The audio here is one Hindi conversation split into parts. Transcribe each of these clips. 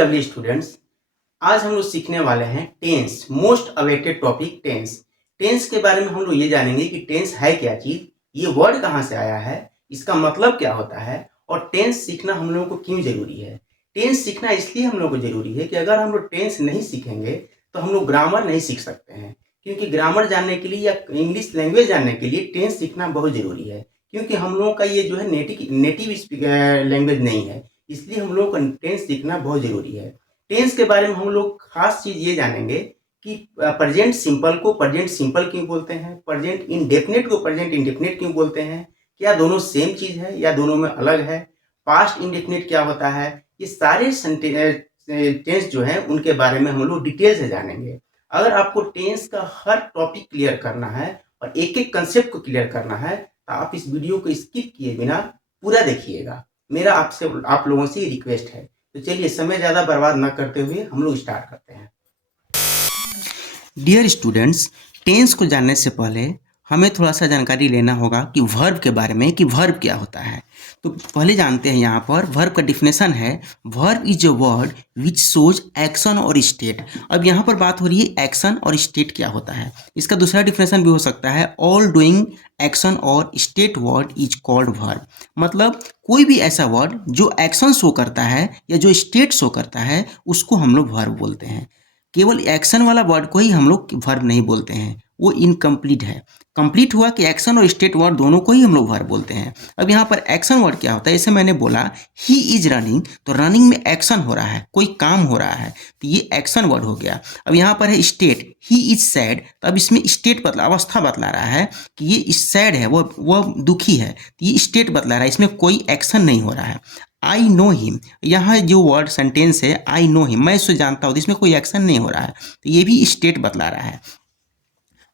लवली स्टूडेंट्स, आज हम लोग सीखने वाले हैं tense, most awaited topic tense. Tense के बारे में हम लोग ये जानेंगे कि टेंस है क्या चीज़, ये वर्ड कहाँ से आया है, इसका मतलब क्या होता है और टेंस सीखना हम लोगों को क्यों ज़रूरी है। टेंस सीखना इसलिए हम लोग को ज़रूरी है कि अगर हम लोग टेंस नहीं सीखेंगे तो हम लोग ग्रामर नहीं सीख सकते हैं, क्योंकि ग्रामर जानने के लिए या इंग्लिश लैंग्वेज जानने के लिए टेंस सीखना बहुत ज़रूरी है, क्योंकि हम लोगों का ये जो है नेटिव लैंग्वेज नहीं है, इसलिए हम लोग को टेंस सीखना बहुत ज़रूरी है। टेंस के बारे में हम लोग खास चीज़ ये जानेंगे कि प्रेजेंट सिंपल को प्रेजेंट सिंपल क्यों बोलते हैं, प्रेजेंट इंडेफिनिट को प्रेजेंट इंडेफिनिट क्यों बोलते हैं, क्या दोनों सेम चीज़ है या दोनों में अलग है, पास्ट इंडेफिनिट क्या होता है। ये सारे टेंस जो है उनके बारे में हम लोग डिटेल से जानेंगे। अगर आपको टेंस का हर टॉपिक क्लियर करना है और एक एक कंसेप्ट को क्लियर करना है तो आप इस वीडियो को स्किप किए बिना पूरा देखिएगा। मेरा आप लोगों से रिक्वेस्ट है। तो चलिए समय ज़्यादा बर्बाद ना करते हुए हम लोग स्टार्ट करते हैं। डियर स्टूडेंट्स, टेंस को जानने से पहले हमें थोड़ा सा जानकारी लेना होगा कि वर्ब के बारे में, कि वर्ब क्या होता है। तो पहले जानते हैं, यहाँ पर वर्ब का डिफिनेशन है, verb is a word which shows action और स्टेट। अब यहाँ पर बात हो रही है एक्शन और स्टेट क्या होता है। इसका दूसरा डिफिनेशन भी हो सकता है, ऑल डूइंग एक्शन और state word is called verb. मतलब कोई भी ऐसा वर्ड जो एक्शन शो करता है या जो स्टेट शो करता है उसको हम लोग वर्ब बोलते हैं। केवल एक्शन वाला वर्ड को ही हम लोग वर्ब नहीं बोलते हैं, वो इनकम्प्लीट है। कंप्लीट हुआ कि एक्शन और स्टेट वर्ड दोनों को ही हम लोग वर्ब बोलते हैं। अब यहाँ पर एक्शन वर्ड क्या होता है, जैसे मैंने बोला ही इज रनिंग, तो रनिंग में एक्शन हो रहा है, कोई काम हो रहा है, तो ये एक्शन वर्ड हो गया। अब यहाँ पर है स्टेट, ही इज सैड, तो अब इसमें स्टेट अवस्था बतला रहा है कि ये सैड है, वो दुखी है, तो ये स्टेट बतला रहा है, इसमें कोई एक्शन नहीं हो रहा है। आई नो हिम, यहाँ जो वर्ड सेंटेंस है आई नो हिम, मैं इसको जानता हूँ, तो इसमें कोई एक्शन नहीं हो रहा है, तो ये भी स्टेट बतला रहा है।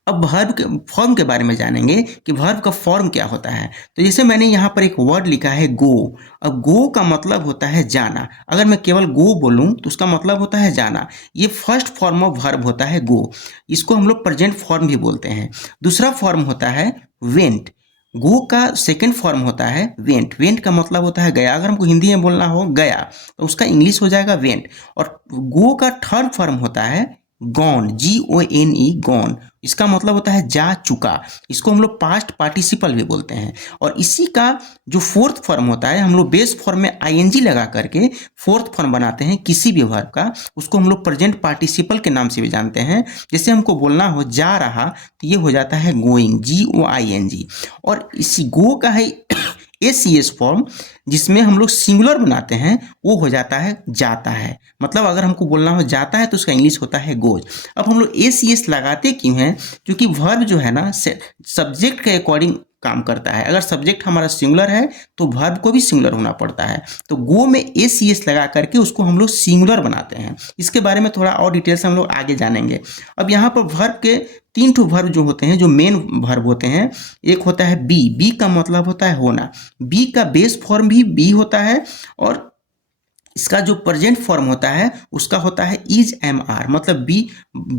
अब वर्ब के फॉर्म के बारे में जानेंगे कि वर्ब का फॉर्म क्या होता है। तो जैसे मैंने यहाँ पर एक वर्ड लिखा है गो। अब गो का मतलब होता है जाना। अगर मैं केवल गो बोलूँ तो उसका मतलब होता है जाना। ये फर्स्ट फॉर्म ऑफ वर्ब होता है गो। इसको हम लोग प्रेजेंट फॉर्म भी बोलते हैं। दूसरा फॉर्म होता है वेंट। गो का सेकेंड फॉर्म होता है वेंट। वेंट का मतलब होता है गया। अगर हमको हिंदी में बोलना हो गया तो उसका इंग्लिश हो जाएगा वेंट। और गो का थर्ड फॉर्म होता है गॉन, GONE, गॉन। इसका मतलब होता है जा चुका। इसको हम लोग पास्ट पार्टिसिपल भी बोलते हैं। और इसी का जो फोर्थ फॉर्म होता है, हम लोग बेस फॉर्म में ING लगा करके फोर्थ फॉर्म बनाते हैं किसी भी वर्ब का, उसको हम लोग प्रेजेंट पार्टिसिपल के नाम से भी जानते हैं। जैसे हमको बोलना हो जा रहा तो ये हो जाता है गोइंग, GOING। और इसी गो का है ACS फॉर्म, जिसमें हम लोग सिंगुलर बनाते हैं, वो हो जाता है जाता है। मतलब अगर हमको बोलना हो जाता है तो उसका इंग्लिश होता है गोज। अब हम लोग ACS लगाते क्यों हैं, क्योंकि वर्ब जो है ना सब्जेक्ट के अकॉर्डिंग काम करता है। अगर सब्जेक्ट हमारा सिंगुलर है तो वर्ब को भी सिंगुलर होना पड़ता है। तो गो में ACS लगा करके उसको हम लोग सिंगुलर बनाते हैं। इसके बारे में थोड़ा और डिटेल से हम लोग आगे जानेंगे। अब यहाँ पर वर्ब के 3 ठो वर्ब जो होते हैं, जो मेन वर्ब होते हैं, एक होता है बी का मतलब होता है होना। बी का बेस फॉर्म भी बी होता है और इसका जो प्रेजेंट फॉर्म होता है उसका होता है इज MR। मतलब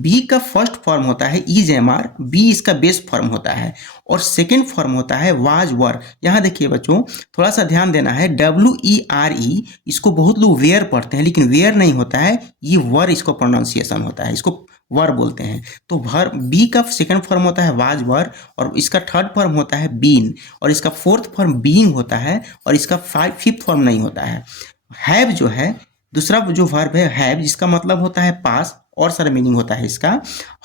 बी का फर्स्ट फॉर्म होता है इज MR, बी इसका बेस फॉर्म होता है। और सेकेंड फॉर्म होता है वाज वर। यहाँ देखिए बच्चों, थोड़ा सा ध्यान देना है, WERE, इसको बहुत लोग वेयर पढ़ते हैं, लेकिन वेयर नहीं होता है, ये वर इसको प्रोनाउंसिएशन होता है, इसको वर बोलते हैं। तो वर्ब बी का सेकंड फॉर्म होता है वाज वर, और इसका थर्ड फॉर्म होता है बीन, और इसका फोर्थ फॉर्म बीइंग होता है, और इसका फिफ्थ फॉर्म नहीं होता है। हैव जो है दूसरा जो वर्ब है हैव, जिसका मतलब होता है पास, और सारा मीनिंग होता है इसका।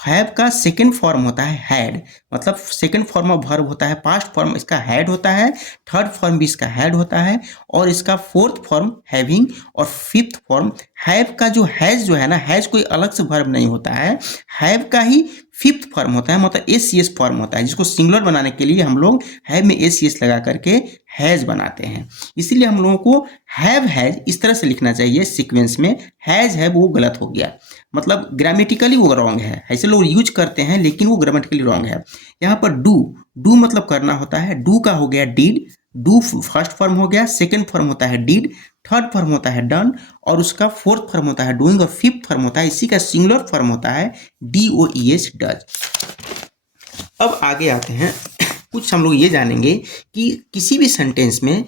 हैव का सेकंड फॉर्म होता है हैड, मतलब सेकंड फॉर्म ऑफ वर्ब होता है, पास्ट फॉर्म इसका हैड होता है, थर्ड फॉर्म भी इसका हैड होता है, और इसका फोर्थ फॉर्म हैविंग, और फिफ्थ फॉर्म हैव का जो हैज जो है ना, हैज कोई अलग से वर्ब नहीं होता है, हैव का ही फिफ्थ फॉर्म होता है, मतलब ACS फॉर्म होता है, जिसको सिंगुलर बनाने के लिए हम लोग हैव में ACS लगा करके हैज बनाते हैं। इसीलिए हम लोगों को हैव हैज इस तरह से लिखना चाहिए सीक्वेंस में। हैज है वो गलत हो गया, मतलब ग्रामेटिकली वो रॉन्ग है, ऐसे लोग यूज करते हैं लेकिन वो ग्रामेटिकली रॉन्ग है। यहाँ पर डू मतलब करना होता है, डू का हो गया डिड, डू फर्स्ट फॉर्म हो गया, सेकंड फॉर्म होता है डिड, थर्ड फॉर्म होता है डन, और उसका फोर्थ फॉर्म होता है डूइंग, और फिफ्थ फॉर्म होता है, इसी का सिंगुलर फॉर्म होता है DOES, डज। अब आगे आते हैं, कुछ हम लोग ये जानेंगे कि किसी भी सेंटेंस में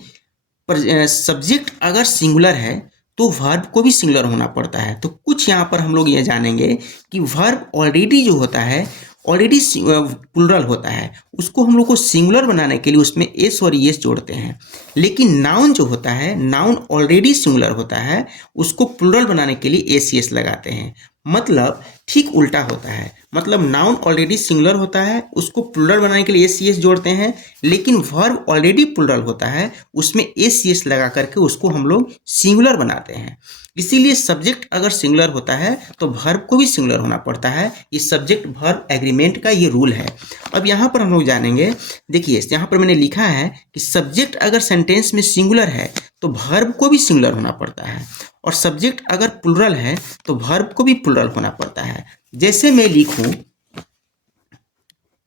सब्जेक्ट अगर सिंगुलर है तो वर्ब को भी सिंगुलर होना पड़ता है। तो कुछ यहाँ पर हम लोग ये जानेंगे कि वर्ब ऑलरेडी जो होता है ऑलरेडी प्लुरल होता है, उसको हम लोग को सिंगुलर बनाने के लिए उसमें एस और एस जोड़ते हैं। लेकिन नाउन जो होता है, नाउन ऑलरेडी सिंगुलर होता है, उसको प्लुरल बनाने के लिए एस एस लगाते हैं। मतलब ठीक उल्टा होता है। मतलब नाउन ऑलरेडी सिंगुलर होता है, उसको प्लुरल बनाने के लिए एस सी एस जोड़ते हैं, लेकिन वर्ब ऑलरेडी प्लुरल होता है, उसमें एस सी एस लगा करके उसको हम लोग सिंगुलर बनाते हैं। इसीलिए सब्जेक्ट अगर सिंगुलर होता है तो वर्ब को भी सिंगुलर होना पड़ता है। ये सब्जेक्ट वर्ब एग्रीमेंट का ये रूल है। अब यहाँ पर हम लोग जानेंगे, देखिए यहाँ पर मैंने लिखा है कि सब्जेक्ट अगर सेंटेंस में सिंगुलर है तो वर्ब को भी सिंगुलर होना पड़ता है, और सब्जेक्ट अगर प्लुरल है तो वर्ब को भी प्लुरल होना पड़ता है। जैसे मैं लिखूं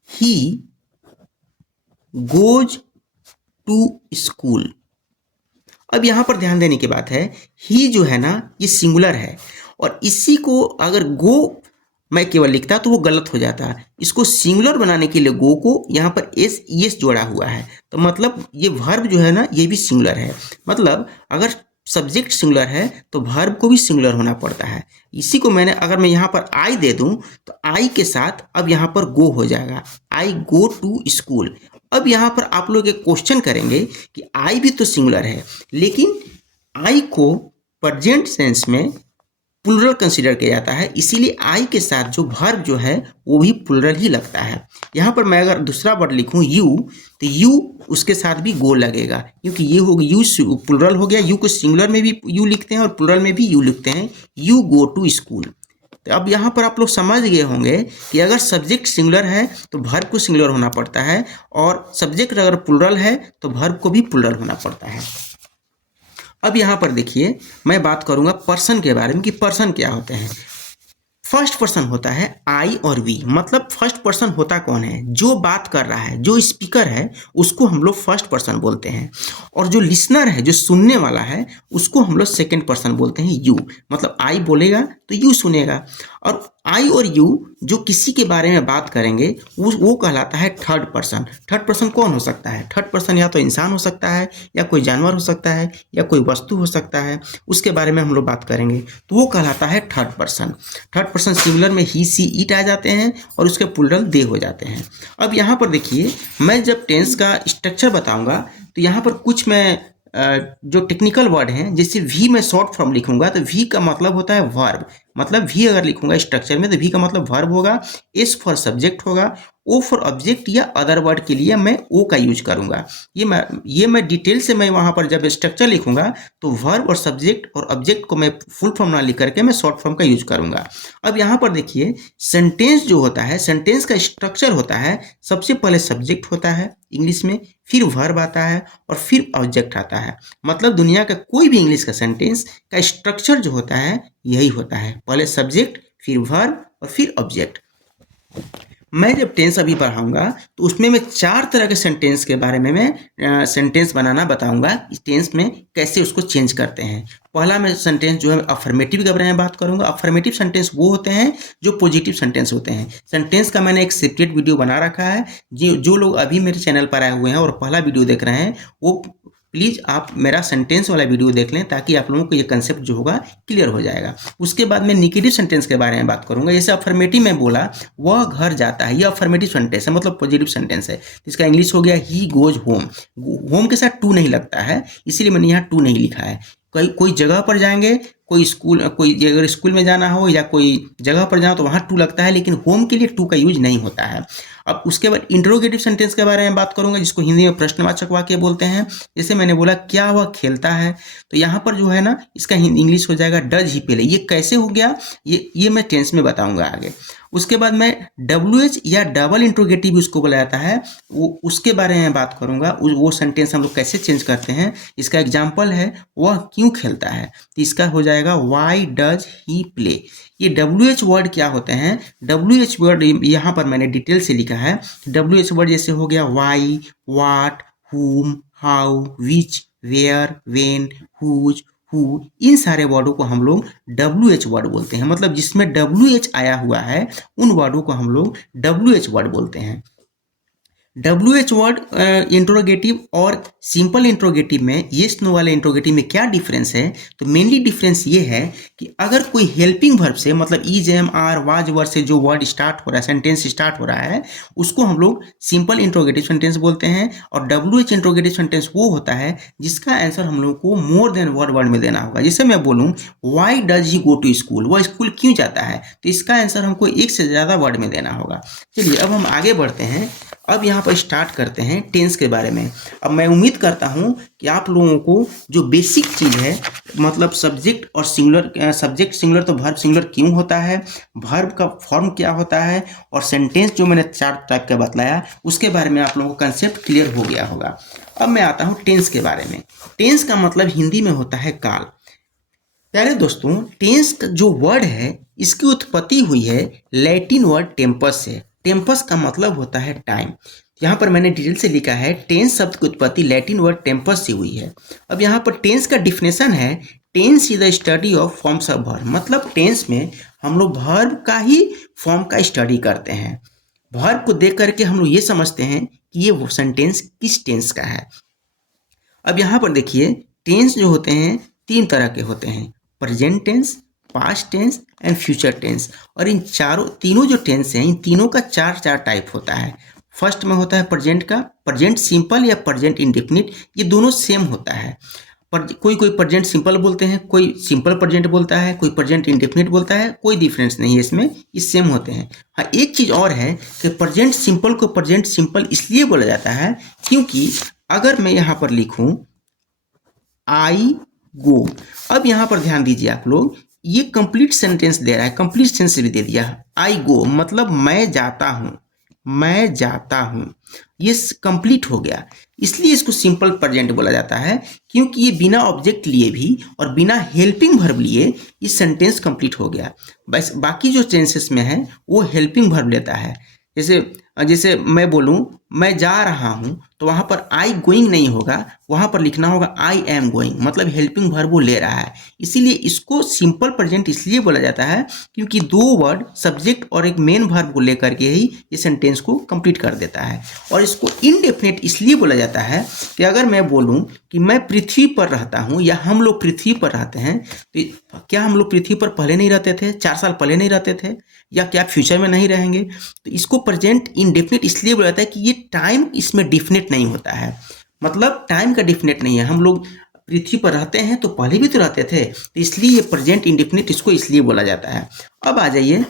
ही गोज टू स्कूल। अब यहाँ पर ध्यान देने की बात है, ही जो है ना ये सिंगुलर है, और इसी को अगर गो मैं केवल लिखता तो वो गलत हो जाता। इसको सिंगुलर बनाने के लिए गो को यहाँ पर एस एस जोड़ा हुआ है, तो मतलब ये वर्ब जो है ना ये भी सिंगुलर है। मतलब अगर सब्जेक्ट सिंगुलर है तो वर्ब को भी सिंगुलर होना पड़ता है। इसी को मैंने अगर मैं यहाँ पर आई दे दूँ तो आई के साथ अब यहाँ पर गो हो जाएगा, आई गो टू स्कूल। अब यहाँ पर आप लोग एक क्वेश्चन करेंगे कि आई भी तो सिंगुलर है, लेकिन आई को प्रेजेंट सेंस में प्लुरल कंसीडर किया जाता है, इसीलिए आई के साथ जो वर्ब जो है वो भी प्लुरल ही लगता है। यहाँ पर मैं अगर दूसरा वर्ड लिखूँ यू, तो यू उसके साथ भी गो लगेगा, क्योंकि ये हो यू प्लुरल हो गया। यू को सिंगुलर में भी यू लिखते हैं और प्लुरल में भी यू लिखते हैं, यू गो टू स्कूल। तो अब यहाँ पर आप लोग समझ गए होंगे कि अगर सब्जेक्ट सिंगुलर है तो वर्ब को सिंगुलर होना पड़ता है, और सब्जेक्ट अगर प्लुरल है तो वर्ब को भी प्लुरल होना पड़ता है। अब यहाँ पर देखिए मैं बात करूँगा पर्सन के बारे में कि पर्सन क्या होते हैं। फर्स्ट पर्सन होता है आई और वी। मतलब फर्स्ट पर्सन होता कौन है, जो बात कर रहा है, जो स्पीकर है, उसको हम लोग फर्स्ट पर्सन बोलते हैं, और जो लिसनर है, जो सुनने वाला है, उसको हम लोग सेकंड पर्सन बोलते हैं यू। मतलब आई बोलेगा तो यू सुनेगा, और आई और यू जो किसी के बारे में बात करेंगे वो कहलाता है थर्ड पर्सन। थर्ड पर्सन कौन हो सकता है? थर्ड पर्सन या तो इंसान हो सकता है, या कोई जानवर हो सकता है, या कोई वस्तु हो सकता है, उसके बारे में हम लोग बात करेंगे तो वो कहलाता है third person. Third person singular में ही सी इट आ जाते हैं और उसके प्लुरल दे हो जाते हैं। अब यहाँ पर देखिए मैं जब टेंस का स्ट्रक्चर बताऊंगा तो यहाँ पर कुछ मैं जो टेक्निकल वर्ड हैं, जैसे वी में शॉर्ट फॉर्म लिखूंगा तो वी का मतलब होता है वर्ब। मतलब वी अगर लिखूंगा स्ट्रक्चर में तो वी का मतलब वर्ब होगा, एस फॉर सब्जेक्ट होगा, ओ फॉर ऑब्जेक्ट या अदर वर्ड के लिए मैं ओ का यूज करूंगा। ये मैं डिटेल से मैं वहां पर जब स्ट्रक्चर लिखूंगा तो वर्ब और सब्जेक्ट और ऑब्जेक्ट को मैं फुल फॉर्म ना लिख करके मैं शॉर्ट फॉर्म का यूज करूंगा। अब यहाँ पर देखिए सेंटेंस जो होता है, सेंटेंस का स्ट्रक्चर होता है, सबसे पहले सब्जेक्ट होता है इंग्लिश में, फिर वर्ब आता है और फिर ऑब्जेक्ट आता है। मतलब दुनिया का कोई भी इंग्लिश का सेंटेंस का स्ट्रक्चर जो होता है यही होता है, पहले सब्जेक्ट, फिर वर्ब और फिर ऑब्जेक्ट। मैं जब टेंस अभी पढ़ाऊंगा तो उसमें मैं 4 तरह के सेंटेंस के बारे में मैं सेंटेंस बनाना बताऊंगा, इस टेंस में कैसे उसको चेंज करते हैं। पहला मैं सेंटेंस जो है अफर्मेटिव के बारे में बात करूंगा। अफर्मेटिव सेंटेंस वो होते हैं जो पॉजिटिव सेंटेंस होते हैं। सेंटेंस का मैंने एक सेपरेट वीडियो बना रखा है, जो लोग अभी मेरे चैनल पर आए हुए हैं और पहला वीडियो देख रहे हैं वो प्लीज़ आप मेरा सेंटेंस वाला वीडियो देख लें, ताकि आप लोगों को ये कंसेप्ट जो होगा क्लियर हो जाएगा। उसके बाद मैं निगेटिव सेंटेंस के बारे में बात करूंगा। जैसे अफर्मेटिव में बोला वह घर जाता है, ये अफर्मेटिव सेंटेंस है, मतलब पॉजिटिव सेंटेंस है। इसका इंग्लिश हो गया ही गोज होम। होम के साथ टू नहीं लगता है, इसीलिए मैंने यहाँ टू नहीं लिखा है। कोई जगह पर जाएंगे, कोई स्कूल, कोई अगर स्कूल में जाना हो या कोई जगह पर जाना तो वहाँ टू लगता है, लेकिन होम के लिए टू का यूज नहीं होता है। अब उसके बाद इंट्रोगेटिव सेंटेंस के बारे में बात करूंगा, जिसको हिंदी में प्रश्नवाचक वाक्य बोलते हैं। जैसे मैंने बोला क्या वह खेलता है, तो यहाँ पर जो है ना इसका इंग्लिश हो जाएगा डज ही प्ले। ये कैसे हो गया ये मैं टेंस में बताऊंगा आगे। उसके बाद मैं WH या डबल इंट्रोगेटिव उसको बोला जाता है, वो उसके बारे में बात करूंगा। वो सेंटेंस हम लोग कैसे चेंज करते हैं। इसका एग्जाम्पल है वह क्यों खेलता है, तो इसका हो जाएगा वाई डज ही प्ले। ये WH वर्ड क्या होते हैं, WH वर्ड यहाँ पर मैंने डिटेल से लिखा है। WH वर्ड जैसे हो गया why, what, whom, how, which, where, when, whose, who, इन सारे वर्डों को हम लोग WH वर्ड बोलते हैं। मतलब जिसमें WH आया हुआ है उन वर्डों को हम लोग WH वर्ड बोलते हैं। WH वर्ड इंट्रोगेटिव और सिंपल इंट्रोगेटिव में, येस नो वाले इंट्रोगेटिव में क्या डिफरेंस है? तो मेनली डिफरेंस ये है कि अगर कोई हेल्पिंग वर्ब से, मतलब is, am, are, was word से जो वर्ड स्टार्ट हो रहा है, सेंटेंस स्टार्ट हो रहा है, उसको हम लोग सिंपल इंट्रोगेटिव सेंटेंस बोलते हैं। और WH इंट्रोगेटिव सेंटेंस वो होता है जिसका आंसर हम लोग को मोर देन वर्ड में देना होगा। जैसे मैं बोलूँ why does he go to school, वह स्कूल क्यों जाता है, तो इसका आंसर हमको एक से ज़्यादा वर्ड में देना होगा। चलिए अब हम आगे बढ़ते हैं। अब यहाँ पर स्टार्ट करते हैं टेंस के बारे में। अब मैं उम्मीद करता हूँ कि आप लोगों को जो बेसिक चीज़ है, मतलब सब्जेक्ट और सिंगुलर, सब्जेक्ट सिंगुलर तो वर्ब सिंगुलर क्यों होता है, वर्ब का फॉर्म क्या होता है, और सेंटेंस जो मैंने 4 टाइप का बतलाया उसके बारे में आप लोगों को कंसेप्ट क्लियर हो गया होगा। अब मैं आता हूँ टेंस के बारे में। टेंस का मतलब हिंदी में होता है काल। प्यारे दोस्तों, टेंस का जो वर्ड है इसकी उत्पत्ति हुई है लैटिन वर्ड टेम्पस से। टेम्पस का मतलब होता है टाइम। यहाँ पर मैंने डिटेल से लिखा है टेंस शब्द की उत्पत्ति लैटिन वर्ड टेम्पस से हुई है। अब यहाँ पर टेंस का डिफिनेशन है, tense is the study of forms of verb. मतलब टेंस में हम लोग वर्ब का ही फॉर्म का स्टडी करते हैं। वर्ब को देख करके हम लोग ये समझते हैं कि ये वो सेंटेंस किस टेंस का है। अब यहाँ पर देखिए, टेंस जो होते हैं 3 तरह के होते हैं, present tense, past tense and future tense. और इन तीनों जो टेंस हैं, इन तीनों का 4 टाइप होता है। फर्स्ट में होता है प्रेजेंट का, प्रेजेंट सिंपल या प्रेजेंट इंडेफिनिट, ये दोनों सेम होता है। पर कोई प्रेजेंट सिंपल बोलते हैं, कोई सिंपल प्रेजेंट बोलता है, कोई प्रेजेंट इंडेफिनिट बोलता है, कोई डिफरेंस नहीं है इसमें, ये सेम होते हैं। हाँ, एक चीज़ और है कि प्रेजेंट सिंपल को प्रेजेंट सिंपल इसलिए बोला जाता है क्योंकि अगर मैं यहाँ पर लिखूँ आई गो, अब यहाँ पर ध्यान दीजिए आप लोग, ये कंप्लीट सेंटेंस दे रहा है, कंप्लीट सेंटेंस भी दे दिया। आई गो मतलब मैं जाता हूँ, मैं जाता हूँ, ये कंप्लीट हो गया। इसलिए इसको सिंपल प्रेजेंट बोला जाता है क्योंकि ये बिना ऑब्जेक्ट लिए भी और बिना हेल्पिंग वर्ब लिए ये सेंटेंस कंप्लीट हो गया। बस बाकी जो टेंसेस में है वो हेल्पिंग वर्ब लेता है। जैसे मैं बोलूँ मैं जा रहा हूँ, तो वहाँ पर आई गोइंग नहीं होगा, वहाँ पर लिखना होगा आई एम गोइंग, मतलब हेल्पिंग वर्ब वो ले रहा है। इसीलिए इसको सिंपल प्रेजेंट इसलिए बोला जाता है क्योंकि 2 वर्ड सब्जेक्ट और एक मेन वर्ब को लेकर के ही ये सेंटेंस को कंप्लीट कर देता है। और इसको इनडेफिनेट इसलिए बोला जाता है कि अगर मैं बोलूँ कि मैं पृथ्वी पर रहता हूँ या हम लोग पृथ्वी पर रहते हैं, तो क्या हम लोग पृथ्वी पर पहले नहीं रहते थे, 4 साल पहले नहीं रहते थे, या क्या फ्यूचर में नहीं रहेंगे? तो इसको प्रेजेंट इनडेफिनेट इसलिए बोला जाता है कि ये टाइम इसमें डिफिनेट नहीं होता है, मतलब टाइम का डिफिनेट नहीं है। हम लोग पृथ्वी पर रहते हैं तो पहले भी तो रहते थे, तो इसलिए ये प्रेजेंट इंडेफिनिट इसको इसलिए बोला जाता है। अब आ जाइए,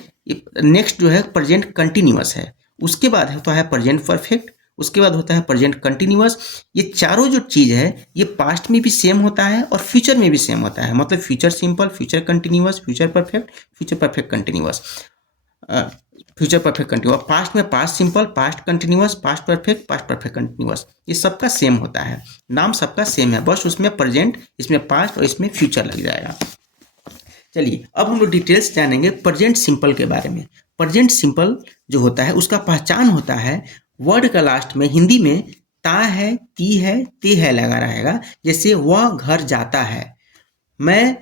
नेक्स्ट जो है प्रेजेंट कंटिन्यूअस है, उसके बाद होता है प्रेजेंट परफेक्ट, उसके बाद होता है प्रेजेंट कंटिन्यूअस। ये चारों जो चीज़ है ये पास्ट में भी सेम होता है और फ्यूचर में भी सेम होता है, मतलब future simple, future continuous, future perfect continuous, future perfect continuous. Past में past simple, past continuous, past perfect continuous, ये सबका सेम होता है, नाम सबका सेम है, बस उसमें प्रेजेंट, इसमें पास्ट और इसमें फ्यूचर लग जाएगा। चलिए अब हम लोग डिटेल्स जानेंगे प्रेजेंट सिंपल के बारे में। प्रेजेंट सिंपल जो होता है उसका पहचान होता है वर्ड का लास्ट में हिंदी में ता है, ती है, ते है लगा रहेगा। जैसे वह घर जाता है, मैं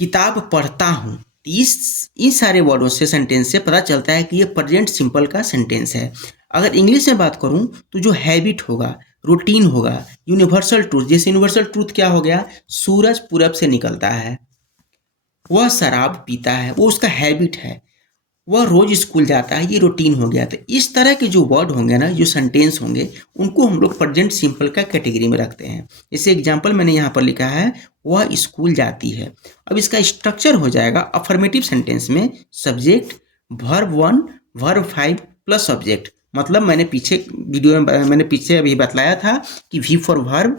किताब पढ़ता हूँ, इन सारे वर्डों से, सेंटेंस से पता चलता है कि ये प्रेजेंट सिंपल का सेंटेंस है। अगर इंग्लिश में बात करूँ तो जो हैबिट होगा, रूटीन होगा, यूनिवर्सल ट्रूथ, जैसे यूनिवर्सल ट्रूथ क्या हो गया, सूरज पूरब से निकलता है, वह शराब पीता है, वो उसका हैबिट है, वह रोज स्कूल जाता है, ये रूटीन हो गया। तो इस तरह के जो वर्ड होंगे ना, जो सेंटेंस होंगे, उनको हम लोग प्रेजेंट सिंपल का कैटेगरी में रखते हैं। जैसे एग्जांपल मैंने यहाँ पर लिखा है वह स्कूल जाती है। अब इसका स्ट्रक्चर हो जाएगा अफर्मेटिव सेंटेंस में subject, verb 1, verb 5 plus subject. मतलब मैंने पीछे वीडियो में मैंने पीछे अभी बतलाया था कि वी फॉर वर्ब,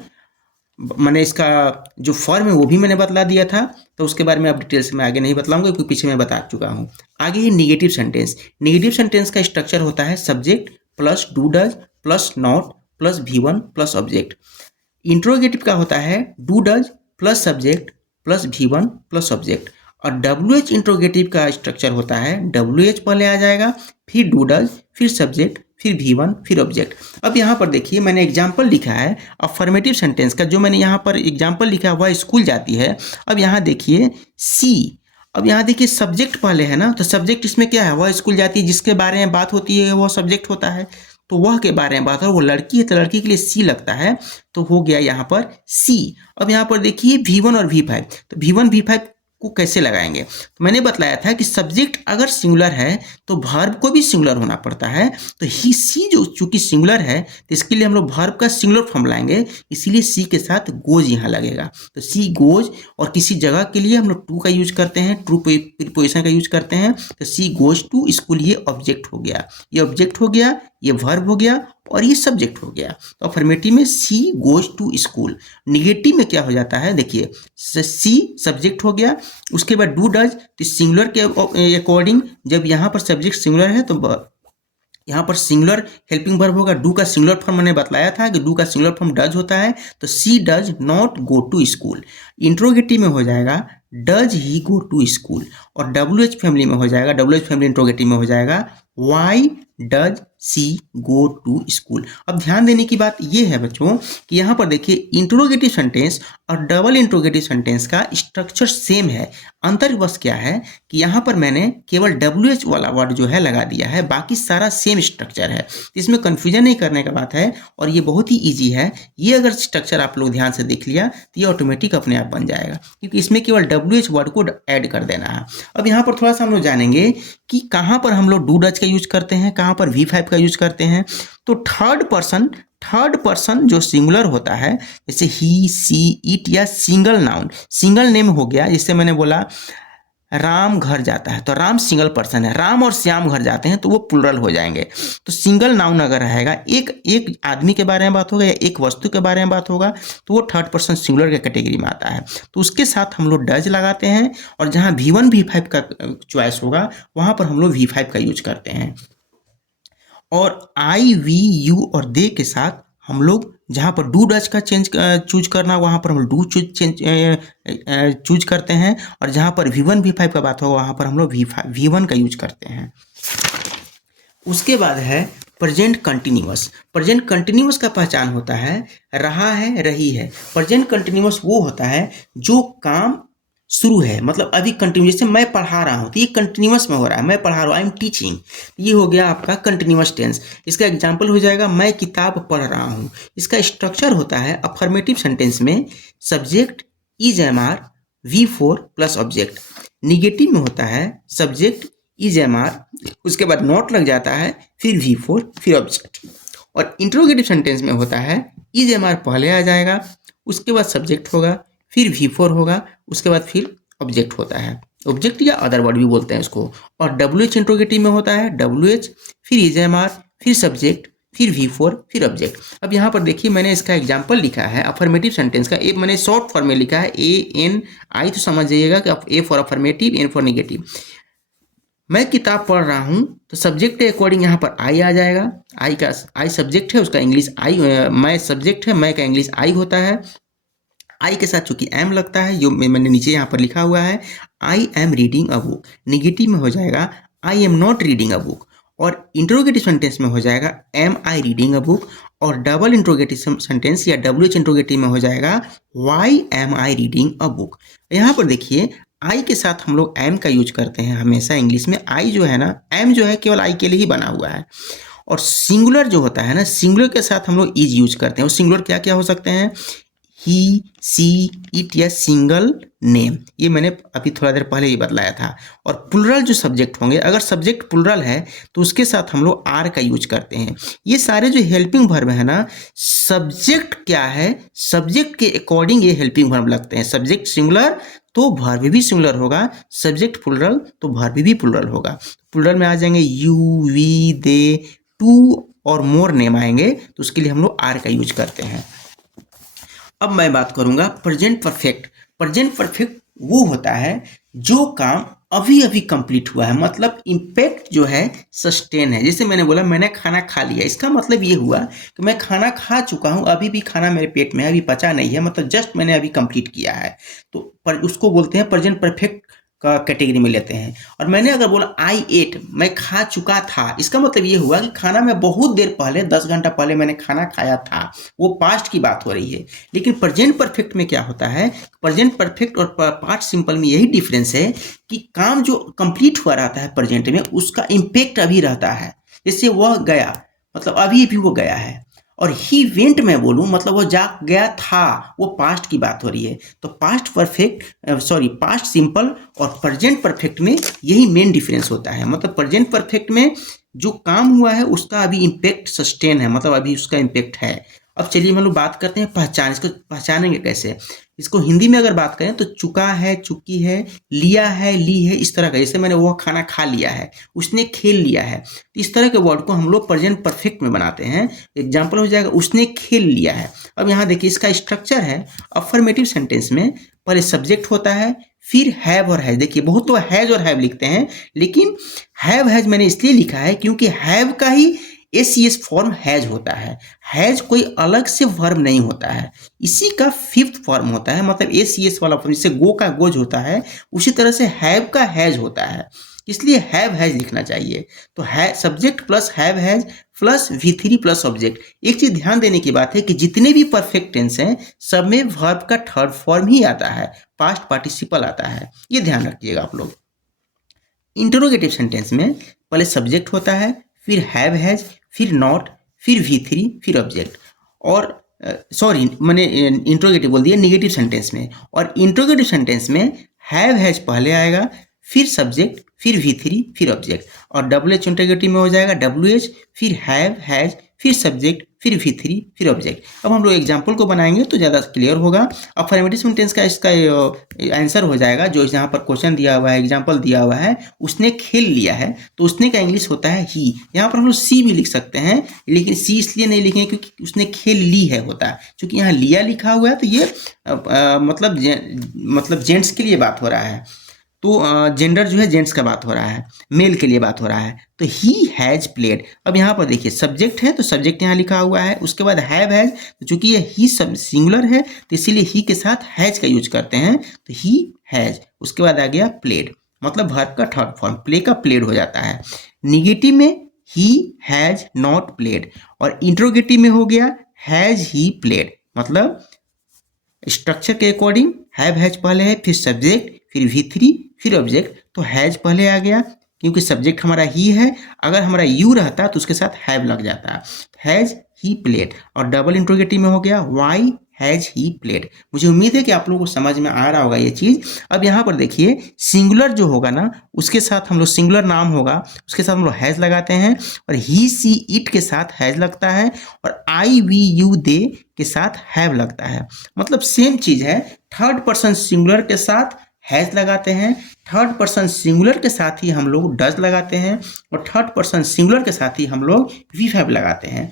मैंने इसका जो फॉर्म है वो भी मैंने बतला दिया था, तो उसके बारे में अब डिटेल्स में आगे नहीं बतलाऊंगा क्योंकि पीछे मैं बता चुका हूँ। आगे ये निगेटिव सेंटेंस। निगेटिव सेंटेंस का स्ट्रक्चर होता है subject plus do does plus not plus V1 plus object. Interrogative का होता है do does plus subject plus V1 plus object. और WH इंट्रोगेटिव का स्ट्रक्चर होता है WH पहले आ जाएगा, फिर डू डज, फिर सब्जेक्ट, फिर V1, फिर ऑब्जेक्ट। अब यहाँ पर देखिए मैंने एग्जाम्पल लिखा है अफर्मेटिव सेंटेंस का, जो मैंने यहाँ पर एग्जाम्पल लिखा है वह स्कूल जाती है। अब यहाँ देखिए सी, अब यहाँ देखिए सब्जेक्ट पहले है ना, तो सब्जेक्ट इसमें क्या है, वह स्कूल जाती है, जिसके बारे में बात होती है वह सब्जेक्ट होता है। तो वह के बारे में बात है, वो लड़की है तो लड़की के लिए सी लगता है, तो हो गया यहाँ पर सी। अब यहाँ पर देखिए V1 और V5, तो V1 V5 को कैसे लगाएंगे, तो मैंने बतलाया था कि सब्जेक्ट अगर सिंगुलर है तो वर्ब को भी सिंगुलर होना पड़ता है। तो ही सी जो चूंकि सिंगुलर है तो इसके लिए हम लोग वर्ब का सिंगुलर फॉर्म लाएंगे, इसीलिए सी के साथ गोज यहाँ लगेगा। तो सी गोज, और किसी जगह के लिए हम लोग टू का यूज करते हैं, ट्रू प्रीपोजिशन का यूज करते हैं। तो सी गोज टू स्कूल, ये ऑब्जेक्ट हो गया, ये ऑब्जेक्ट हो गया, ये वर्ब हो गया और ये सब्जेक्ट हो गया। तो अफर्मेटिव में she goes to school. Negative में क्या हो जाता है, देखिए सी सब्जेक्ट हो गया, उसके बाद डू डज, तो सिंगुलर के अकॉर्डिंग जब यहाँ पर सब्जेक्ट सिंगुलर है तो यहाँ पर सिंगुलर हेल्पिंग वर्ब होगा। डू का सिंगुलर फॉर्म मैंने बतलाया था कि डू का सिंगुलर फॉर्म डज होता है, तो she does not go to school. Interrogative में हो जाएगा does he go to school, और WH फैमिली में हो जाएगा, WH फैमिली इंट्रोगेटिव में हो जाएगा why does she go to school. अब ध्यान देने की बात यह है बच्चों कि यहाँ पर देखिए इंट्रोगेटिव सेंटेंस और डबल इंट्रोगेटिव सेंटेंस का स्ट्रक्चर सेम है। अंतर बस क्या है कि यहाँ पर मैंने केवल WH वाला वर्ड जो है लगा दिया है, बाकी सारा सेम स्ट्रक्चर है। इसमें कंफ्यूजन नहीं करने का बात है, और ये बहुत ही ईजी है। ये अगर स्ट्रक्चर आप लोग ध्यान से देख लिया तो ये ऑटोमेटिक अपने आप बन जाएगा, क्योंकि इसमें केवल WH वर्ड को ऐड कर देना है। अब यहाँ पर थोड़ा सा हम लोग जानेंगे कि कहाँ पर हम लोग डू डज का यूज करते हैं, कहाँ पर V5 का यूज करते हैं। तो थर्ड पर्सन जो सिंगुलर होता है, जैसे ही सी इट या सिंगल नाउन, सिंगल नेम हो गया। जैसे मैंने बोला राम घर जाता है, तो राम सिंगल पर्सन है। राम और श्याम घर जाते हैं तो वो प्लुरल हो जाएंगे। तो सिंगल नाउन अगर रहेगा, एक आदमी के बारे में बात होगा या एक वस्तु के बारे में बात होगा, तो वो थर्ड पर्सन सिंगुलर के कैटेगरी में आता है। तो उसके साथ हम लोग डज लगाते हैं, और जहाँ V1 V5 का चॉइस होगा वहाँ पर हम लोग V5 का यूज करते हैं। और आई वी यू और दे के साथ हम लोग जहाँ पर डू डज का चूज करना वहाँ पर हम डू चूज करते हैं, और जहाँ पर V1 V5 का बात होगा वहाँ पर हम लोग V1 का यूज करते हैं। उसके बाद है प्रेजेंट कंटिन्यूअस। प्रेजेंट कंटिन्यूअस का पहचान होता है रहा है, रही है। प्रेजेंट कंटिन्यूअस वो होता है जो काम शुरू है, मतलब अभी कंटिन्यू, जैसे मैं पढ़ा रहा हूँ तो ये कंटिन्यूअस में हो रहा है, मैं पढ़ा रहा हूँ, आई एम टीचिंग, ये हो गया आपका कंटिन्यूअस टेंस। इसका एग्जांपल हो जाएगा मैं किताब पढ़ रहा हूँ। इसका स्ट्रक्चर होता है अफर्मेटिव सेंटेंस में subject is am are V4 plus object. Negative में होता है सब्जेक्ट इज एम आर, उसके बाद नॉट लग जाता है, फिर V4 फिर ऑब्जेक्ट। और इंट्रोगेटिव सेंटेंस में होता है इज एम आर पहले आ जाएगा, उसके बाद सब्जेक्ट होगा, फिर V4 होगा, उसके बाद फिर ऑब्जेक्ट होता है, ऑब्जेक्ट या अदर वर्ड भी बोलते हैं इसको। और WH इंट्रोगेटिव में होता है WH फिर इज एम आर फिर सब्जेक्ट फिर V4 फिर ऑब्जेक्ट। अब यहाँ पर देखिए मैंने इसका एग्जांपल लिखा है अफर्मेटिव सेंटेंस का, मैंने शॉर्ट फॉर्म में लिखा है ANI, तो समझ जाइएगा कि A for affirmative, N for negative. मैं किताब पढ़ रहा हूँ तो सब्जेक्ट के अकॉर्डिंग यहाँ पर आई आ जाएगा। आई सब्जेक्ट है, उसका इंग्लिश आई, मैं सब्जेक्ट है, मैं का इंग्लिश आई होता है। आई के साथ चूंकि एम लगता है, जो मैंने नीचे यहाँ पर लिखा हुआ है I am reading a book. Negative में हो जाएगा I am not reading a book, और इंट्रोगेटिव सेंटेंस में हो जाएगा am I reading a book, और डबल इंट्रोगेटिव सेंटेंस या WH इंट्रोगेटिव में हो जाएगा why am I reading a book. यहाँ पर देखिए आई के साथ हम लोग एम का यूज करते हैं हमेशा इंग्लिश में। आई जो है ना, एम जो है केवल आई के लिए ही बना हुआ है। और सिंगुलर जो होता है ना, सिंगुलर के साथ हम लोग इज यूज करते हैं। और सिंगुलर क्या क्या हो सकते हैं, ही सी इट या सिंगल नेम, ये मैंने अभी थोड़ा देर पहले ही बतलाया था। और प्लुरल जो सब्जेक्ट होंगे, अगर सब्जेक्ट प्लुरल है तो उसके साथ हम लोग आर का यूज करते हैं। ये सारे जो हेल्पिंग वर्ब है ना, सब्जेक्ट क्या है, सब्जेक्ट के अकॉर्डिंग ये हेल्पिंग वर्ब लगते हैं। सब्जेक्ट सिंगुलर तो वर्ब भी सिंगुलर होगा, सब्जेक्ट प्लुरल तो वर्ब भी प्लुरल होगा। प्लुरल में आ जाएंगे यू वी दे, टू और मोर नेम आएंगे, तो उसके लिए हम लोग आर का यूज करते हैं। अब मैं बात करूंगा प्रेजेंट परफेक्ट। प्रेजेंट परफेक्ट वो होता है जो काम अभी अभी कंप्लीट हुआ है, मतलब इम्पैक्ट जो है सस्टेन है। जैसे मैंने बोला मैंने खाना खा लिया, इसका मतलब ये हुआ कि मैं खाना खा चुका हूँ, अभी भी खाना मेरे पेट में है, अभी पचा नहीं है, मतलब जस्ट मैंने अभी कंप्लीट किया है। तो उसको बोलते हैं प्रेजेंट परफेक्ट का कैटेगरी में लेते हैं। और मैंने अगर बोला आई एट, मैं खा चुका था, इसका मतलब ये हुआ कि खाना मैं बहुत देर पहले, 10 घंटा पहले मैंने खाना खाया था, वो पास्ट की बात हो रही है। लेकिन प्रेजेंट परफेक्ट में क्या होता है, प्रेजेंट परफेक्ट और पास्ट सिंपल में यही डिफरेंस है कि काम जो कंप्लीट हुआ रहता है प्रेजेंट में, उसका इम्पैक्ट अभी रहता है। जैसे वह गया, मतलब अभी भी वो गया है। और ही वेंट मैं बोलूँ मतलब वो जा गया था, वो पास्ट की बात हो रही है। तो पास्ट परफेक्ट पास्ट सिंपल और प्रेजेंट परफेक्ट में यही मेन डिफरेंस होता है। मतलब प्रेजेंट परफेक्ट में जो काम हुआ है उसका अभी इम्पेक्ट सस्टेन है, मतलब अभी उसका इम्पेक्ट है। अब चलिए हम लोग बात करते हैं पहचान, इसको पहचानेंगे कैसे। इसको हिंदी में अगर बात करें तो चुका है, चुकी है, लिया है, ली है, इस तरह का। जैसे मैंने वो खाना खा लिया है, उसने खेल लिया है, तो इस तरह के वर्ड को हम लोग प्रेजेंट परफेक्ट में बनाते हैं। एग्जाम्पल हो जाएगा उसने खेल लिया है। अब यहाँ देखिए इसका स्ट्रक्चर है, अफर्मेटिव सेंटेंस में पहले सब्जेक्ट होता है, फिर हैव और हैज। देखिए बहुत तो हैज और हैव लिखते हैं, लेकिन हैव हैज मैंने इसलिए लिखा है क्योंकि हैव का ही एसीएस फॉर्म हैज होता है। हैज कोई अलग से वर्ब नहीं होता है, इसी का फिफ्थ फॉर्म होता है। मतलब एसीएस वाला फॉर्म, जैसे गो का गोज होता है, उसी तरह से हैव का हैज होता है, इसलिए हैव हैज लिखना चाहिए। तो है subject plus have has plus V3 plus object. एक चीज ध्यान देने की बात है कि जितने भी परफेक्ट टेंस हैं सब में वर्ब का थर्ड फॉर्म ही आता है, पास्ट पार्टिसिपल आता है, ये ध्यान रखिएगा आप लोग। इंटरोगेटिव सेंटेंस में पहले सब्जेक्ट होता है, फिर हैव हैज, फिर नॉट, फिर V3, फिर ऑब्जेक्ट। और मैंने इंट्रोगेटिव बोल दिया निगेटिव सेंटेंस में। और इंट्रोगेटिव सेंटेंस में हैव हैज पहले आएगा, फिर सब्जेक्ट, फिर V3, फिर ऑब्जेक्ट। और WH इंट्रोगेटिव में हो जाएगा WH, फिर हैव हैज, फिर सब्जेक्ट, फिर V3, फिर ऑब्जेक्ट। अब हम लोग एग्जाम्पल को बनाएंगे तो ज़्यादा क्लियर होगा। अफर्मेटिव सेंटेंस का इसका आंसर हो जाएगा जो यहाँ पर क्वेश्चन दिया हुआ है, एग्जाम्पल दिया हुआ है, उसने खेल लिया है, तो उसने का इंग्लिश होता है ही। यहाँ पर हम लोग सी भी लिख सकते हैं, लेकिन सी इसलिए नहीं लिखेंगे क्योंकि उसने खेल ली है होता है। क्योंकि यहाँ लिया लिखा हुआ है तो ये मतलब जेंट्स के लिए बात हो रहा है, तो जेंडर जो है जेंट्स का बात हो रहा है, मेल के लिए बात हो रहा है। तो ही हैज प्लेड। अब यहाँ पर देखिए सब्जेक्ट है तो सब्जेक्ट यहाँ लिखा हुआ है, उसके बाद हैव हैज, तो चूंकि ये ही सब सिंगुलर है तो इसीलिए ही के साथ हैज का यूज करते हैं, तो ही हैज। उसके बाद आ गया प्लेड, मतलब वर्ब का थर्ड फॉर्म प्ले का प्लेड हो जाता है। निगेटिव में ही हैज नॉट प्लेड, और इंट्रोगेटिव में हो गया हैज ही प्लेड। मतलब स्ट्रक्चर के अकॉर्डिंग हैव हैज पहले है, फिर सब्जेक्ट, फिर V3, फिर ऑब्जेक्ट। तो हैज पहले आ गया क्योंकि सब्जेक्ट हमारा ही है, अगर हमारा यू रहता तो उसके साथ हैव लग जाता। Has he played. और डबल इंट्रोगेटिव में हो गया वाई हैज ही प्लेड। मुझे उम्मीद है कि आप लोगों को समझ में आ रहा होगा ये चीज़। अब यहाँ पर देखिए सिंगुलर जो होगा ना उसके साथ हम लोग, सिंगुलर नाम होगा उसके साथ हम लोग हैज लगाते हैं, और ही सी इट के साथ हैज लगता है, और आई वी यू दे के साथ हैव लगता है। मतलब सेम चीज़ है, थर्ड पर्सन सिंगुलर के साथ हैज लगाते हैं, थर्ड पर्सन सिंगुलर के साथ ही हम लोग डज लगाते हैं, और थर्ड पर्सन सिंगुलर के साथ ही हम लोग V5 लगाते हैं।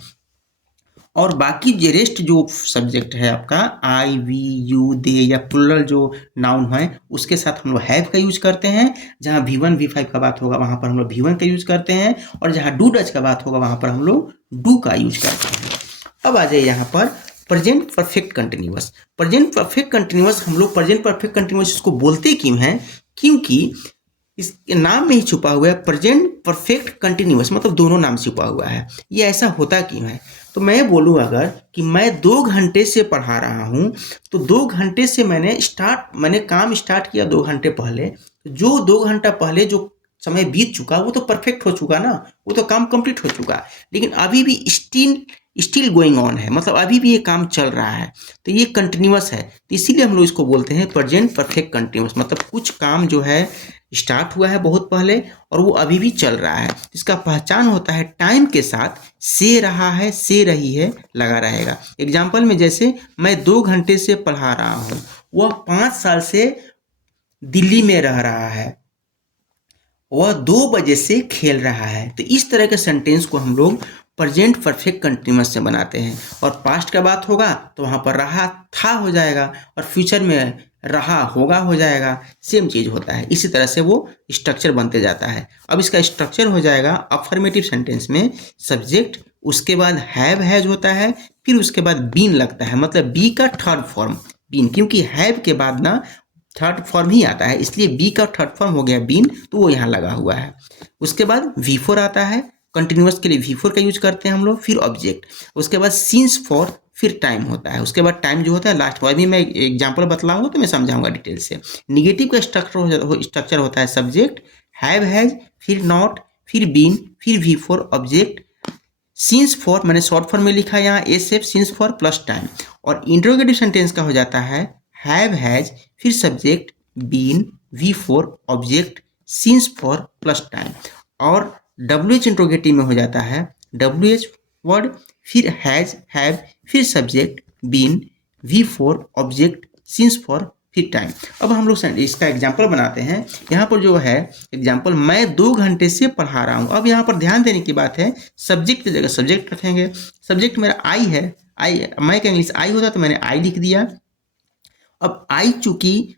और बाकी जो रेस्ट जो सब्जेक्ट है आपका आई वी यू दे या प्लुरल जो नाउन है उसके साथ हम लोग हैव का यूज करते हैं। जहाँ V1 V5 का बात होगा वहाँ पर हम लोग V1 का यूज करते हैं, और जहाँ डू डज का बात होगा वहाँ पर हम लोग डू का यूज करते हैं। अब आ जाए यहाँ पर present perfect continuous. Present perfect continuous हम लोग प्रेजेंट परफेक्ट कंटिन्यूअस इसको बोलते क्यों हैं, क्योंकि इसके नाम में ही छुपा हुआ है प्रेजेंट परफेक्ट कंटिन्यूअस, मतलब दोनों नाम छुपा हुआ है। ये ऐसा होता क्यों है, तो मैं बोलूँ अगर कि मैं 2 घंटे से पढ़ा रहा हूँ, तो 2 घंटे से मैंने काम स्टार्ट किया 2 घंटे पहले, जो 2 घंटा पहले जो समय बीत चुका वो तो परफेक्ट हो चुका ना, वो तो काम कंप्लीट हो चुका। लेकिन अभी भी स्टिल गोइंग ऑन है, मतलब अभी भी ये काम चल रहा है, तो ये कंटिन्यूअस है। तो इसीलिए हम लोग इसको बोलते हैं प्रेजेंट परफेक्ट कंटिन्यूअस। मतलब कुछ काम जो है स्टार्ट हुआ है बहुत पहले और वो अभी भी चल रहा है। इसका पहचान होता है टाइम के साथ से रहा है, से रही है लगा रहेगा। एग्जाम्पल में जैसे मैं 2 घंटे से पढ़ा रहा हूँ, वह 5 साल से दिल्ली में रह रहा है, वह 2 बजे से खेल रहा है। तो इस तरह के सेंटेंस को हम लोग प्रेजेंट परफेक्ट कंटिन्यूअस से बनाते हैं। और पास्ट का बात होगा तो वहाँ पर रहा था हो जाएगा, और फ्यूचर में रहा होगा हो जाएगा, सेम चीज़ होता है। इसी तरह से वो स्ट्रक्चर बनते जाता है। अब इसका स्ट्रक्चर हो जाएगा अफर्मेटिव सेंटेंस में सब्जेक्ट, उसके बाद हैव हैज होता है, फिर उसके बाद बीन लगता है, मतलब बी का थर्ड फॉर्म बीन, क्योंकि हैव के बाद ना थर्ड फॉर्म ही आता है, इसलिए बी का थर्ड फॉर्म हो गया बीन, तो वो यहाँ लगा हुआ है। उसके बाद V4 आता है, कंटिन्यूअस के लिए V4 का यूज करते हैं हम लोग, फिर ऑब्जेक्ट। उसके बाद सीन्स फॉर, फिर टाइम होता है। उसके बाद टाइम जो होता है लास्ट, अभी मैं एग्जाम्पल बतलाऊंगा तो मैं समझाऊंगा डिटेल से। निगेटिव का स्ट्रक्चर होता है सब्जेक्ट, हैव हैज, फिर नॉट, फिर बीन, फिर V4 ऑब्जेक्ट, सिंस फॉर मैंने शॉर्ट फॉर्म में लिखा यहाँ SF since for plus time. और इंट्रोगेटिव सेंटेंस का हो जाता है हैव हैज फिर subject been V4 object since for plus time. और WH इंट्रोगेटिव में हो जाता है WH वर्ड फिर हैज हैव फिर subject been V4 object since for फिर टाइम। अब हम लोग इसका एग्जाम्पल बनाते हैं। यहाँ पर जो है एग्जाम्पल, मैं 2 घंटे से पढ़ा रहा हूँ। अब यहाँ पर ध्यान देने की बात है, सब्जेक्ट की जगह सब्जेक्ट रखेंगे। सब्जेक्ट मेरा आई है, आई, मैं का इंग्लिश आई होता तो मैंने आई लिख दिया। अब आई चूंकि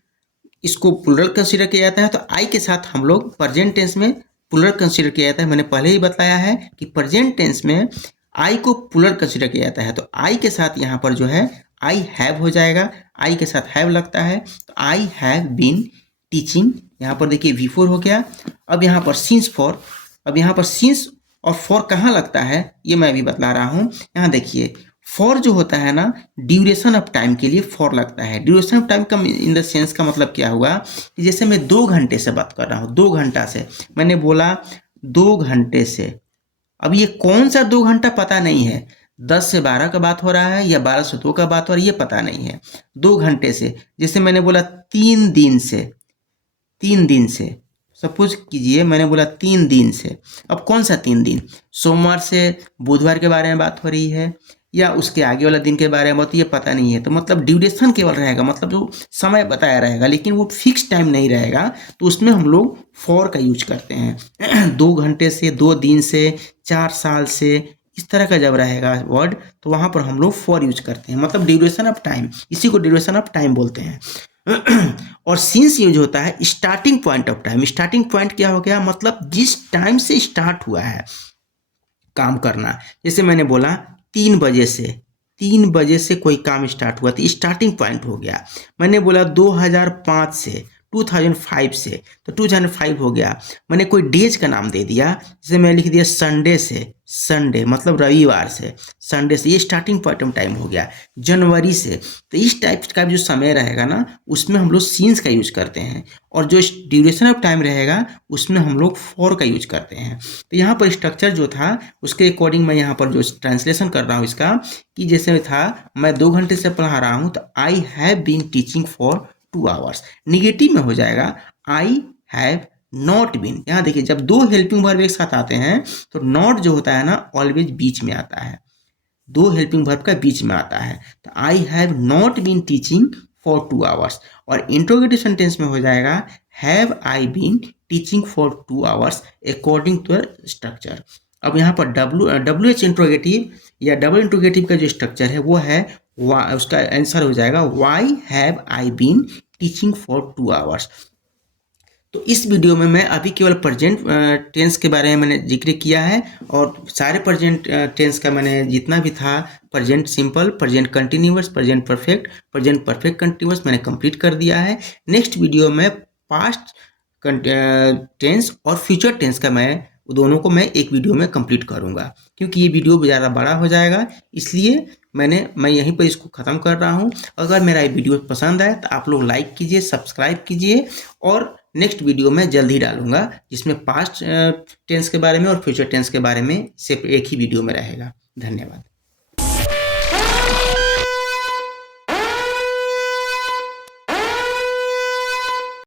इसको प्लूरल कंसीडर किया जाता है तो आई के साथ हम लोग प्रेजेंट टेंस में प्लूरल कंसीडर किया जाता है। मैंने पहले ही बताया है कि प्रेजेंट टेंस में आई को प्लूरल कंसीडर किया जाता है। तो आई के साथ यहाँ पर जो है आई हैव हो जाएगा, आई के साथ हैव लगता है तो आई हैव बीन टीचिंग। यहाँ पर देखिए V4 हो गया। अब यहाँ पर सिंस फॉर, अब यहाँ पर सिंस और फॉर कहाँ लगता है ये मैं अभी बतला रहा हूँ। यहाँ देखिए फॉर जो होता है ना, ड्यूरेशन ऑफ टाइम के लिए फॉर लगता है। ड्यूरेशन ऑफ टाइम का इन द सेंस का मतलब क्या हुआ कि जैसे मैं 2 घंटे से बात कर रहा हूँ, 2 घंटा से, मैंने बोला 2 घंटे से। अब ये कौन सा 2 घंटा पता नहीं है, 10 से 12 का बात हो रहा है या 12 से 2 का बात हो रहा है ये पता नहीं है। 2 घंटे से, जैसे मैंने बोला 3 दिन से, 3 दिन से, सपोज कीजिए मैंने बोला 3 दिन से। अब कौन सा 3 दिन, सोमवार से बुधवार के बारे में बात हो रही है या उसके आगे वाला दिन के बारे में बात, ये पता नहीं है। तो मतलब ड्यूरेशन केवल रहेगा, मतलब जो समय बताया रहेगा, लेकिन वो फिक्स टाइम नहीं रहेगा। तो उसमें हम लोग फॉर का यूज करते हैं। 2 घंटे से, 2 दिन से, 4 साल से, इस तरह का जब रहेगा वर्ड तो वहाँ पर हम लोग फॉर यूज करते हैं, मतलब ड्यूरेशन ऑफ टाइम, इसी को ड्यूरेशन ऑफ टाइम बोलते हैं। और सिंस यूज होता है starting point of time. Starting point क्या हो गया, मतलब जिस टाइम से स्टार्ट हुआ है काम करना। जैसे मैंने बोला 3 बजे से, 3 बजे से कोई काम स्टार्ट हुआ तो स्टार्टिंग पॉइंट हो गया। मैंने बोला 2005 से, 2005 से, तो 2005 हो गया। मैंने कोई डेज का नाम दे दिया, जैसे मैं लिख दिया संडे से, संडे मतलब रविवार से, संडे से, ये स्टार्टिंग पॉइंट ऑफ टाइम हो गया। जनवरी से, तो इस टाइप का जो समय रहेगा ना उसमें हम लोग सीन्स का यूज करते हैं। और जो ड्यूरेशन ऑफ टाइम रहेगा उसमें हम लोग फॉर का यूज करते हैं। तो यहाँ पर स्ट्रक्चर जो था उसके अकॉर्डिंग मैं यहाँ पर जो ट्रांसलेशन कर रहा हूँ इसका, कि जैसे था मैं 2 घंटे से पढ़ा रहा हूँ तो I have been teaching for 2 hours. Negative में हो जाएगा आई हैव नॉट बीन। यहाँ देखिए जब 2 हेल्पिंग वर्ब एक साथ आते हैं तो नॉट जो होता है ना ऑलवेज बीच में आता है, 2 हेल्पिंग वर्ब का बीच में आता है। तो I have not been teaching for 2 hours. और इंट्रोगेटिव सेंटेंस में हो जाएगा have I been teaching for 2 hours according to structure. अब यहाँ पर WH इंट्रोगेटिव या डबल इंट्रोगेटिव का जो स्ट्रक्चर है वो है, उसका आंसर हो जाएगा why have I been teaching for 2 hours. तो इस वीडियो में मैं अभी केवल प्रेजेंट टेंस के बारे में मैंने जिक्र किया है, और सारे प्रेजेंट टेंस का मैंने जितना भी था, present simple, present continuous, present perfect continuous मैंने कंप्लीट कर दिया है। नेक्स्ट वीडियो में पास्ट टेंस और फ्यूचर टेंस का मैं दोनों को मैं एक वीडियो में कंप्लीट करूंगा, क्योंकि ये वीडियो ज़्यादा बड़ा हो जाएगा, इसलिए मैं यहीं पर इसको ख़त्म कर रहा हूं। अगर मेरा ये वीडियो पसंद आए तो आप लोग लाइक कीजिए, सब्सक्राइब कीजिए, और नेक्स्ट वीडियो में जल्द ही डालूंगा जिसमें पास्ट टेंस के बारे में और फ्यूचर टेंस के बारे में सिर्फ एक ही वीडियो में रहेगा। धन्यवाद।